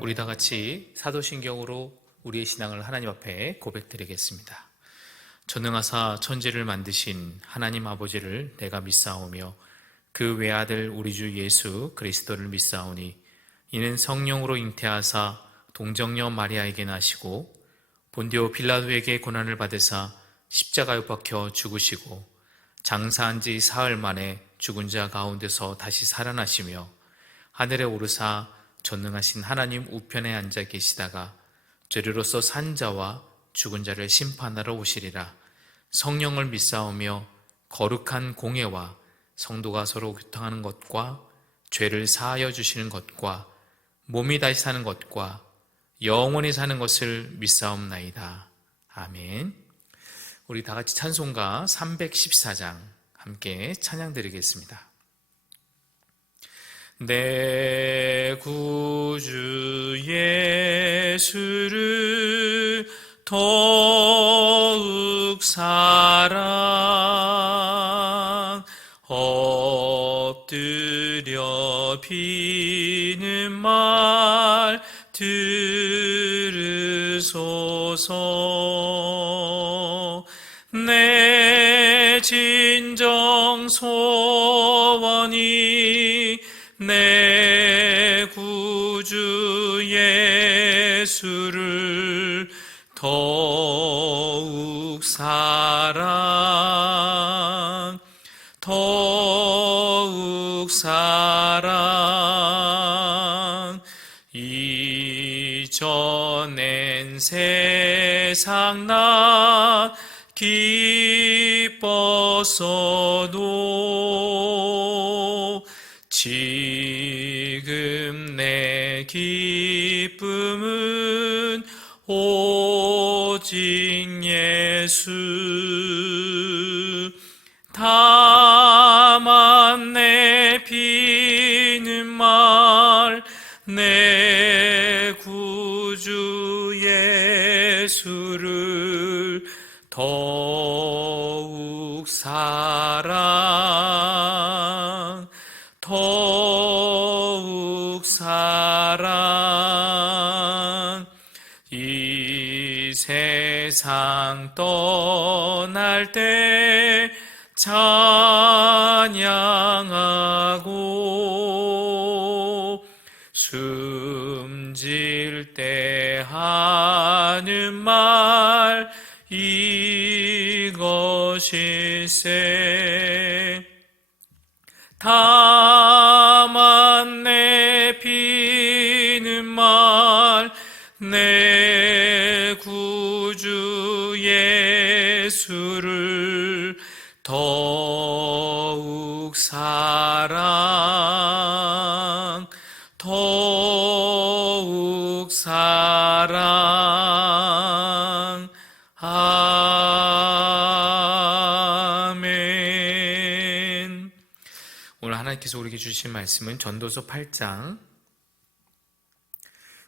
우리 다 같이 사도신경으로 우리의 신앙을 하나님 앞에 고백드리겠습니다. 전능하사 천지를 만드신 하나님 아버지를 내가 믿사오며 그 외아들 우리 주 예수 그리스도를 믿사오니 이는 성령으로 잉태하사 동정녀 마리아에게 나시고 본디오 빌라도에게 고난을 받으사 십자가에 못 박혀 죽으시고 장사한 지 사흘 만에 죽은 자 가운데서 다시 살아나시며 하늘에 오르사 전능하신 하나님 우편에 앉아 계시다가 죄로서 산 자와 죽은 자를 심판하러 오시리라. 성령을 믿사오며 거룩한 공예와 성도가 서로 교통하는 것과 죄를 사하여 주시는 것과 몸이 다시 사는 것과 영원히 사는 것을 믿사옵나이다. 아멘. 우리 다 같이 찬송가 314장 함께 찬양 드리겠습니다. 내 구주 예수를 더욱 사랑 엎드려 비는 말 들으소서. 내 진정 소원이 내 구주 예수를 더욱 사랑 이전엔 세상 나 기뻤어도 지금 내 기쁨은 오직 예수. 다만 내 비는 말 내 구주 예수를 더욱 사랑 이 세상 떠날 때 찬양하고 숨질 때 하는 말 이것일세. 다만 내 비는 말 내 구주 예수를 더욱 사랑 아멘. 오늘 하나님께서 우리에게 주신 말씀은 전도서 8장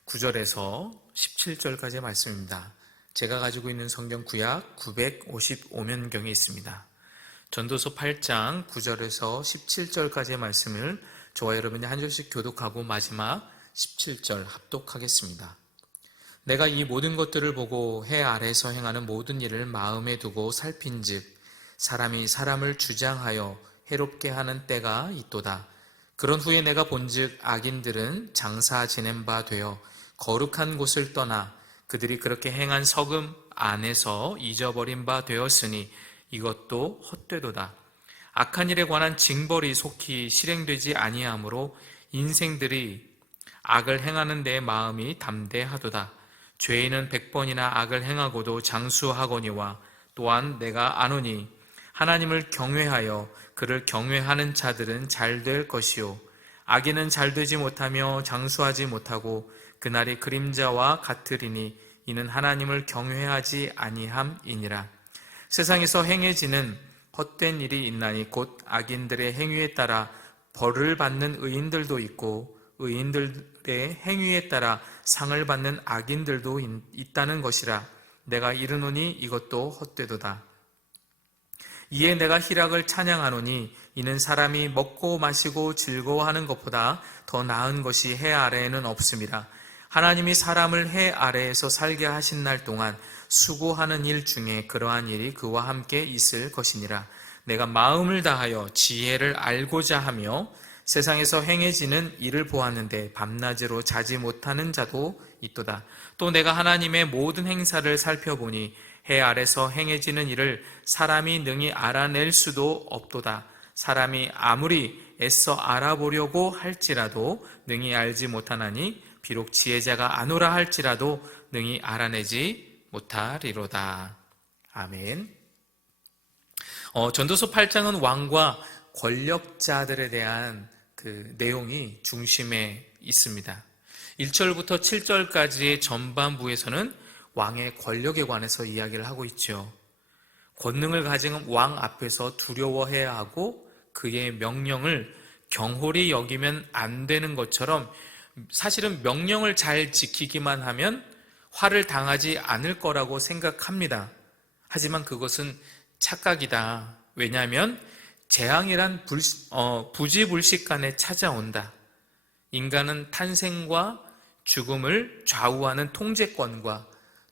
9절에서 17절까지의 말씀입니다. 제가 가지고 있는 성경 구약 955면경에 있습니다. 전도서 8장 9절에서 17절까지의 말씀을 저와 여러분이 한 절씩 교독하고 마지막 17절 합독하겠습니다. 내가 이 모든 것들을 보고 해 아래에서 행하는 모든 일을 마음에 두고 살핀즉 사람이 사람을 주장하여 해롭게 하는 때가 있도다. 그런 후에 내가 본즉 악인들은 장사 지낸 바 되어 거룩한 곳을 떠나 그들이 그렇게 행한 석음 안에서 잊어버린 바 되었으니 이것도 헛되도다. 악한 일에 관한 징벌이 속히 실행되지 아니하므로 인생들이 악을 행하는 데 마음이 담대하도다. 죄인은 100번이나 악을 행하고도 장수하거니와 또한 내가 아노니 하나님을 경외하여 그를 경외하는 자들은 잘 될 것이요 악인은 잘 되지 못하며 장수하지 못하고 그날이 그림자와 같으리니 이는 하나님을 경외하지 아니함이니라. 세상에서 행해지는 헛된 일이 있나니 곧 악인들의 행위에 따라 벌을 받는 의인들도 있고 의인들의 행위에 따라 상을 받는 악인들도 있다는 것이라. 내가 이르노니 이것도 헛되도다. 이에 내가 희락을 찬양하노니 이는 사람이 먹고 마시고 즐거워하는 것보다 더 나은 것이 해 아래에는 없음이라. 하나님이 사람을 해 아래에서 살게 하신 날 동안 수고하는 일 중에 그러한 일이 그와 함께 있을 것이니라. 내가 마음을 다하여 지혜를 알고자 하며 세상에서 행해지는 일을 보았는데 밤낮으로 자지 못하는 자도 있도다. 또 내가 하나님의 모든 행사를 살펴보니 해 아래서 행해지는 일을 사람이 능히 알아낼 수도 없도다. 사람이 아무리 애써 알아보려고 할지라도 능히 알지 못하나니 비록 지혜자가 아노라 할지라도 능히 알아내지 못하리로다. 아멘. 전도서 8장은 왕과 권력자들에 대한 그 내용이 중심에 있습니다. 1절부터 7절까지의 전반부에서는 왕의 권력에 관해서 이야기를 하고 있죠. 권능을 가진 왕 앞에서 두려워해야 하고 그의 명령을 경홀히 여기면 안 되는 것처럼 사실은 명령을 잘 지키기만 하면 화를 당하지 않을 거라고 생각합니다. 하지만 그것은 착각이다. 왜냐하면 재앙이란 부지불식간에 찾아온다. 인간은 탄생과 죽음을 좌우하는 통제권과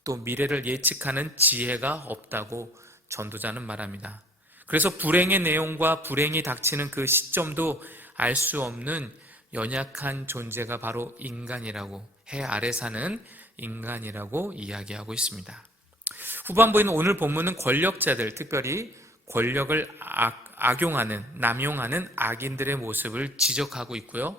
또 미래를 예측하는 지혜가 없다고 전도자는 말합니다. 그래서 불행의 내용과 불행이 닥치는 그 시점도 알 수 없는 연약한 존재가 바로 인간이라고, 해 아래 사는 인간이라고 이야기하고 있습니다. 후반부에는 오늘 본문은 권력자들, 특별히 권력을 악용하는, 남용하는 악인들의 모습을 지적하고 있고요.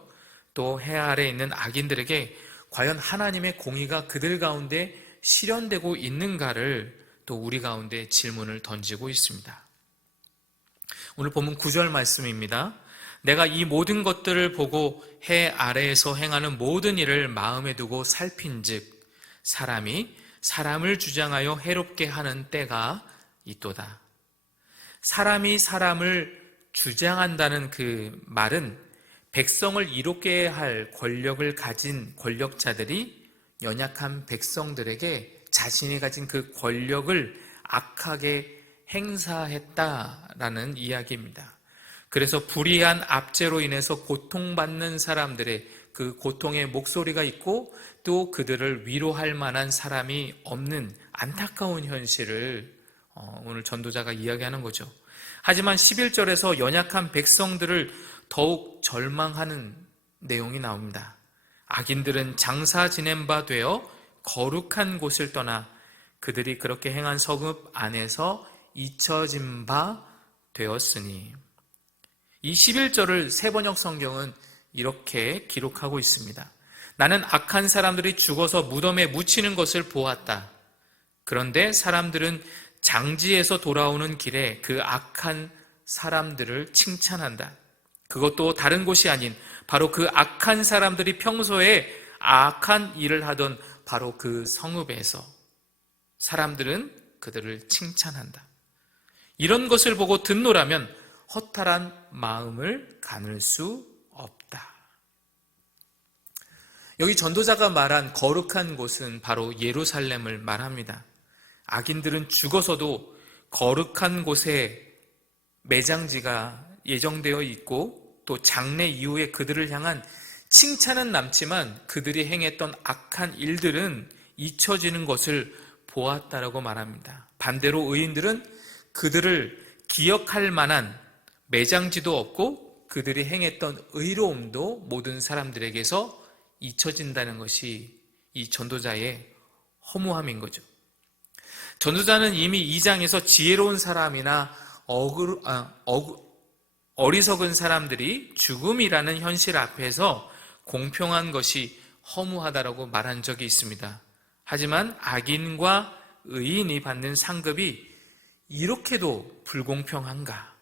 또 해 아래에 있는 악인들에게 과연 하나님의 공의가 그들 가운데 실현되고 있는가를 또 우리 가운데 질문을 던지고 있습니다. 오늘 본문 9절 말씀입니다. 내가 이 모든 것들을 보고 해 아래에서 행하는 모든 일을 마음에 두고 살핀즉 사람이 사람을 주장하여 해롭게 하는 때가 있도다. 사람이 사람을 주장한다는 그 말은 백성을 이롭게 할 권력을 가진 권력자들이 연약한 백성들에게 자신이 가진 그 권력을 악하게 행사했다라는 이야기입니다. 그래서 불의한 압제로 인해서 고통받는 사람들의 그 고통의 목소리가 있고 또 그들을 위로할 만한 사람이 없는 안타까운 현실을 오늘 전도자가 이야기하는 거죠. 하지만 11절에서 연약한 백성들을 더욱 절망하는 내용이 나옵니다. 악인들은 장사 지낸 바 되어 거룩한 곳을 떠나 그들이 그렇게 행한 성읍 안에서 잊혀진 바 되었으니. 이 11절을 세번역 성경은 이렇게 기록하고 있습니다. 나는 악한 사람들이 죽어서 무덤에 묻히는 것을 보았다. 그런데 사람들은 장지에서 돌아오는 길에 그 악한 사람들을 칭찬한다. 그것도 다른 곳이 아닌 바로 그 악한 사람들이 평소에 악한 일을 하던 바로 그 성읍에서 사람들은 그들을 칭찬한다. 이런 것을 보고 듣노라면 허탈한 마음을 가눌 수 없다. 여기 전도자가 말한 거룩한 곳은 바로 예루살렘을 말합니다. 악인들은 죽어서도 거룩한 곳에 매장지가 예정되어 있고 또 장례 이후에 그들을 향한 칭찬은 남지만 그들이 행했던 악한 일들은 잊혀지는 것을 보았다라고 말합니다. 반대로 의인들은 그들을 기억할 만한 매장지도 없고 그들이 행했던 의로움도 모든 사람들에게서 잊혀진다는 것이 이 전도자의 허무함인 거죠. 전도자는 이미 2장에서 지혜로운 사람이나 어리석은 사람들이 죽음이라는 현실 앞에서 공평한 것이 허무하다라고 말한 적이 있습니다. 하지만 악인과 의인이 받는 상급이 이렇게도 불공평한가?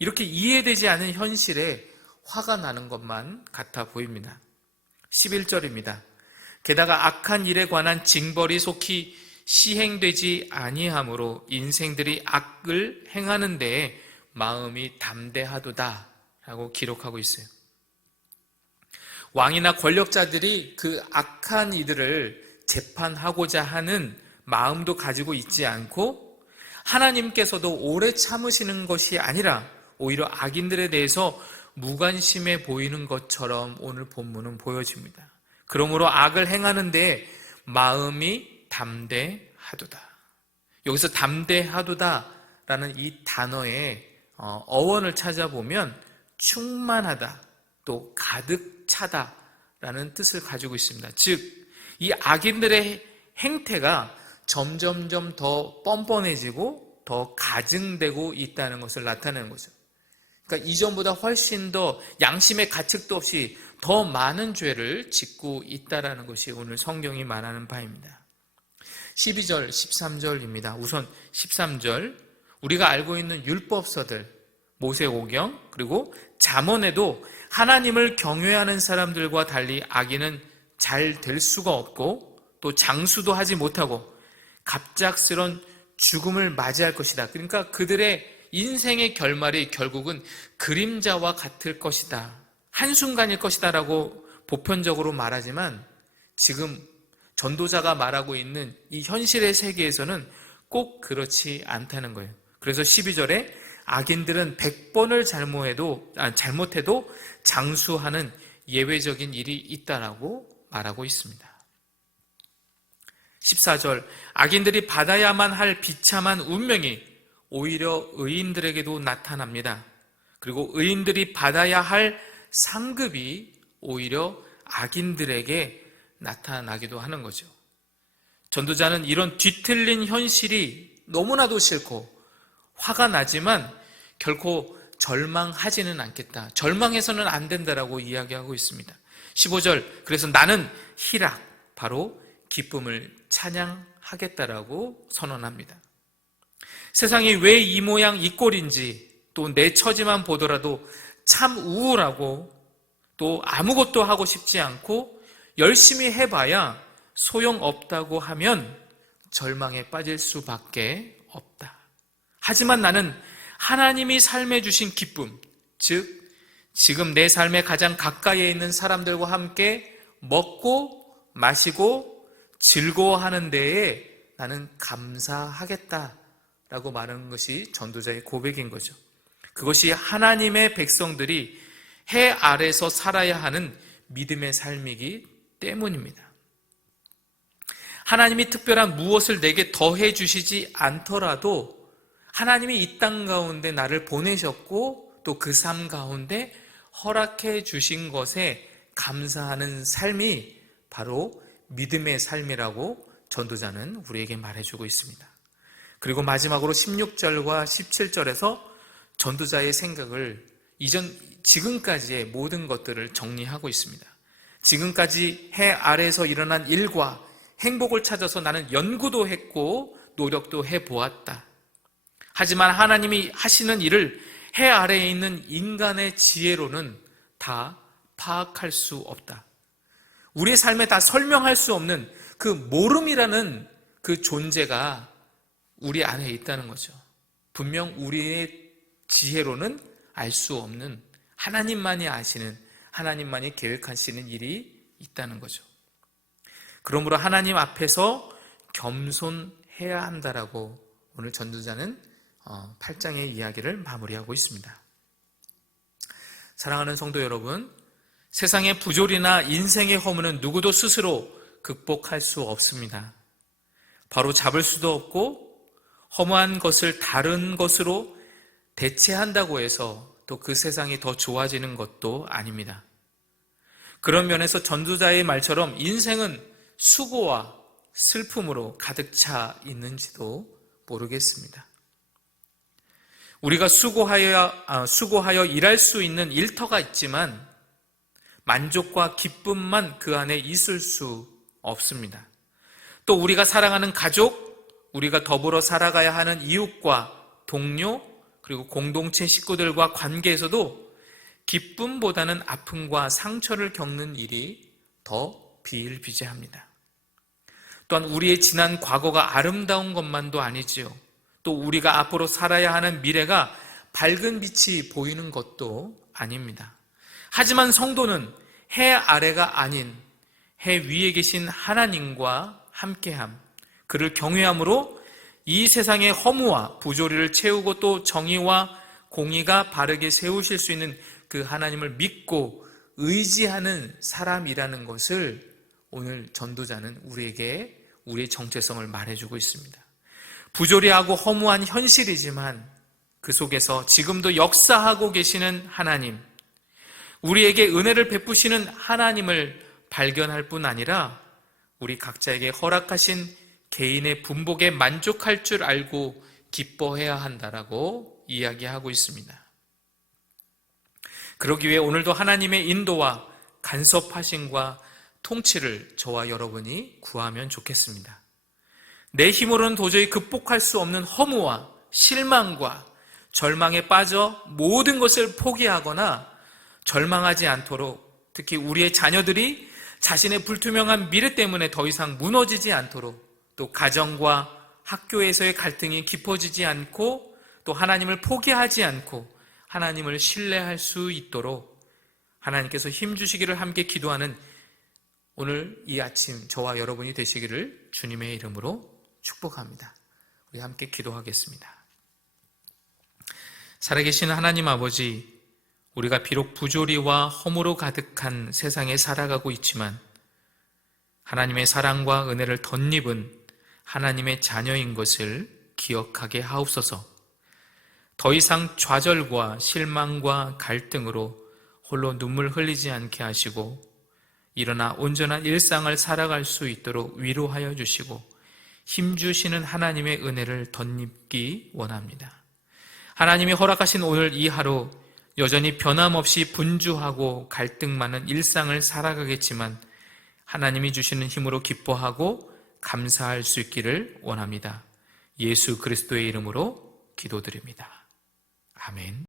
이렇게 이해되지 않은 현실에 화가 나는 것만 같아 보입니다. 11절입니다. 게다가 악한 일에 관한 징벌이 속히 시행되지 아니하므로 인생들이 악을 행하는 데에 마음이 담대하도다 라고 기록하고 있어요. 왕이나 권력자들이 그 악한 이들을 재판하고자 하는 마음도 가지고 있지 않고 하나님께서도 오래 참으시는 것이 아니라 오히려 악인들에 대해서 무관심해 보이는 것처럼 오늘 본문은 보여집니다. 그러므로 악을 행하는데 마음이 담대하도다. 여기서 담대하도다라는 이 단어의 어원을 찾아보면 충만하다, 또 가득 차다라는 뜻을 가지고 있습니다. 즉, 이 악인들의 행태가 점점점 더 뻔뻔해지고 더 가증되고 있다는 것을 나타내는 거죠. 그러니까 이전보다 훨씬 더 양심의 가책도 없이 더 많은 죄를 짓고 있다는 것이 오늘 성경이 말하는 바입니다. 12절, 13절입니다. 우선 13절, 우리가 알고 있는 율법서들, 모세오경, 그리고 잠언에도 하나님을 경외하는 사람들과 달리 악인은 잘 될 수가 없고 또 장수도 하지 못하고 갑작스런 죽음을 맞이할 것이다. 그러니까 그들의 인생의 결말이 결국은 그림자와 같을 것이다, 한순간일 것이다 라고 보편적으로 말하지만 지금 전도자가 말하고 있는 이 현실의 세계에서는 꼭 그렇지 않다는 거예요. 그래서 12절에 악인들은 100번을 잘못해도 장수하는 예외적인 일이 있다라고 말하고 있습니다. 14절, 악인들이 받아야만 할 비참한 운명이 오히려 의인들에게도 나타납니다. 그리고 의인들이 받아야 할 상급이 오히려 악인들에게 나타나기도 하는 거죠. 전도자는 이런 뒤틀린 현실이 너무나도 싫고 화가 나지만 결코 절망하지는 않겠다, 절망해서는 안 된다라고 이야기하고 있습니다. 15절, 그래서 나는 희락, 바로 기쁨을 찬양하겠다라고 선언합니다. 세상이 왜 이 모양 이 꼴인지, 또 내 처지만 보더라도 참 우울하고 또 아무것도 하고 싶지 않고 열심히 해봐야 소용없다고 하면 절망에 빠질 수밖에 없다. 하지만 나는 하나님이 삶에 주신 기쁨, 즉 지금 내 삶에 가장 가까이에 있는 사람들과 함께 먹고 마시고 즐거워하는 데에 나는 감사하겠다라고 말하는 것이 전도자의 고백인 거죠. 그것이 하나님의 백성들이 해 아래서 살아야 하는 믿음의 삶이기 때문입니다. 하나님이 특별한 무엇을 내게 더해 주시지 않더라도 하나님이 이 땅 가운데 나를 보내셨고 또 그 삶 가운데 허락해 주신 것에 감사하는 삶이 바로 믿음의 삶이라고 전도자는 우리에게 말해주고 있습니다. 그리고 마지막으로 16절과 17절에서 전도자의 생각을 지금까지의 모든 것들을 정리하고 있습니다. 지금까지 해 아래에서 일어난 일과 행복을 찾아서 나는 연구도 했고 노력도 해보았다. 하지만 하나님이 하시는 일을 해 아래에 있는 인간의 지혜로는 다 파악할 수 없다. 우리의 삶에 다 설명할 수 없는 그 모름이라는 그 존재가 우리 안에 있다는 거죠. 분명 우리의 지혜로는 알 수 없는 하나님만이 아시는, 하나님만이 계획하시는 일이 있다는 거죠. 그러므로 하나님 앞에서 겸손해야 한다라고 오늘 전도자는 8장의 이야기를 마무리하고 있습니다. 사랑하는 성도 여러분, 세상의 부조리나 인생의 허물은 누구도 스스로 극복할 수 없습니다. 바로 잡을 수도 없고 허무한 것을 다른 것으로 대체한다고 해서 또 그 세상이 더 좋아지는 것도 아닙니다. 그런 면에서 전도자의 말처럼 인생은 수고와 슬픔으로 가득 차 있는지도 모르겠습니다. 우리가 수고하여 일할 수 있는 일터가 있지만 만족과 기쁨만 그 안에 있을 수 없습니다. 또 우리가 사랑하는 가족, 우리가 더불어 살아가야 하는 이웃과 동료, 그리고 공동체 식구들과 관계에서도 기쁨보다는 아픔과 상처를 겪는 일이 더 비일비재합니다. 또한 우리의 지난 과거가 아름다운 것만도 아니지요. 또 우리가 앞으로 살아야 하는 미래가 밝은 빛이 보이는 것도 아닙니다. 하지만 성도는 해 아래가 아닌 해 위에 계신 하나님과 함께함, 그를 경외함으로 이 세상의 허무와 부조리를 채우고 또 정의와 공의가 바르게 세우실 수 있는 그 하나님을 믿고 의지하는 사람이라는 것을 오늘 전도자는 우리에게 우리의 정체성을 말해주고 있습니다. 부조리하고 허무한 현실이지만 그 속에서 지금도 역사하고 계시는 하나님, 우리에게 은혜를 베푸시는 하나님을 발견할 뿐 아니라 우리 각자에게 허락하신 개인의 분복에 만족할 줄 알고 기뻐해야 한다라고 이야기하고 있습니다. 그러기 위해 오늘도 하나님의 인도와 간섭하심과 통치를 저와 여러분이 구하면 좋겠습니다. 내 힘으로는 도저히 극복할 수 없는 허무와 실망과 절망에 빠져 모든 것을 포기하거나 절망하지 않도록, 특히 우리의 자녀들이 자신의 불투명한 미래 때문에 더 이상 무너지지 않도록, 또 가정과 학교에서의 갈등이 깊어지지 않고 또 하나님을 포기하지 않고 하나님을 신뢰할 수 있도록 하나님께서 힘주시기를 함께 기도하는 오늘 이 아침 저와 여러분이 되시기를 주님의 이름으로 축복합니다. 우리 함께 기도하겠습니다. 살아계신 하나님 아버지, 우리가 비록 부조리와 허무로 가득한 세상에 살아가고 있지만 하나님의 사랑과 은혜를 덧입은 하나님의 자녀인 것을 기억하게 하옵소서. 더 이상 좌절과 실망과 갈등으로 홀로 눈물 흘리지 않게 하시고 일어나 온전한 일상을 살아갈 수 있도록 위로하여 주시고 힘주시는 하나님의 은혜를 덧입기 원합니다. 하나님이 허락하신 오늘 이 하루 여전히 변함없이 분주하고 갈등 많은 일상을 살아가겠지만 하나님이 주시는 힘으로 기뻐하고 감사할 수 있기를 원합니다. 예수 그리스도의 이름으로 기도드립니다. 아멘.